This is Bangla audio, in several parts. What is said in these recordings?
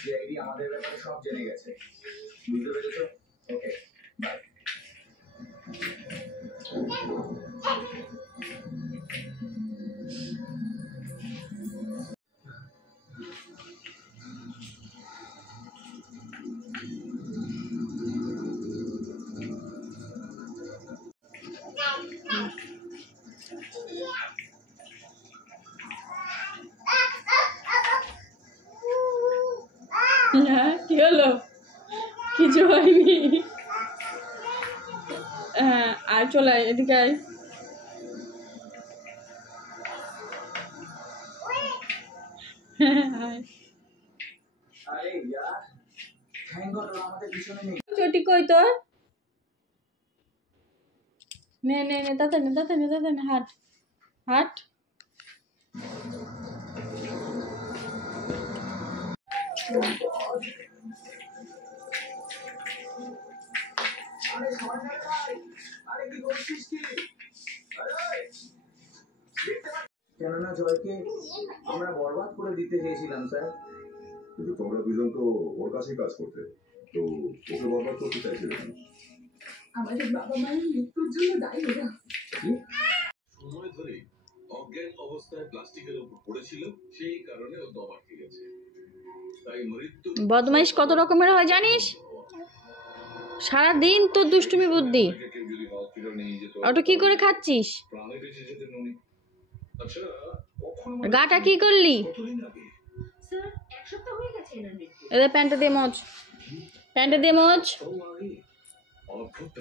সিআইডি আমাদের ব্যাপারে সব জেনে গেছে, বুঝতে পেরেছো? Okay bye. কি হলো? কিছু হয়নি। আর চলে আয়, এদিকে আয়। চটি কই তোর? নে নে নে, তাতে হাট হাট। কেননা জয়কে আমরা বরবাদ করে দিতে চেয়েছিলাম স্যার। কিন্তু তোমরা দুজন তো ওর কাছেই কাজ করতে, তো ওকে বরবাদ করতে চাইছিলে কেন? আমাদের বাবা মায়ের মৃত্যুর জন্য দায়ী ওরা। সময় ধরে অজ্ঞান অবস্থায় প্লাস্টিকের উপর পড়েছিল, সেই কারণে ও দম আটকে গেছে। তাই মৃত্যু। বদমাইশ কত রকমের হয় জানিস? সারাদিন তোর দুষ্টুমি বুদ্ধি। ওটা কি করে খাচ্ছিস? গাটা কি করলি? এদের প্যান্টটা দিয়ে মোচ, প্যান্টটা দিয়ে মোচ।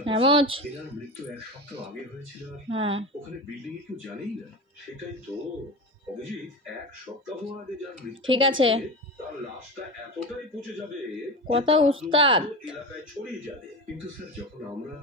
হ্যাঁ মোচ। মৃত্যু 1 সপ্তাহ আগে হয়েছিল। হ্যাঁ ওখানে বিল্ডিং এ কেউ জানেই না। সেটাই তো অভিজিৎ, 1 সপ্তাহ আগে যার মৃত্যু ঠিক আছে, তার লাশটা এতটাই পচে যাবে, কত উস্তাদ এলাকায় ছড়িয়ে যাবে। কিন্তু স্যার, যখন আমরা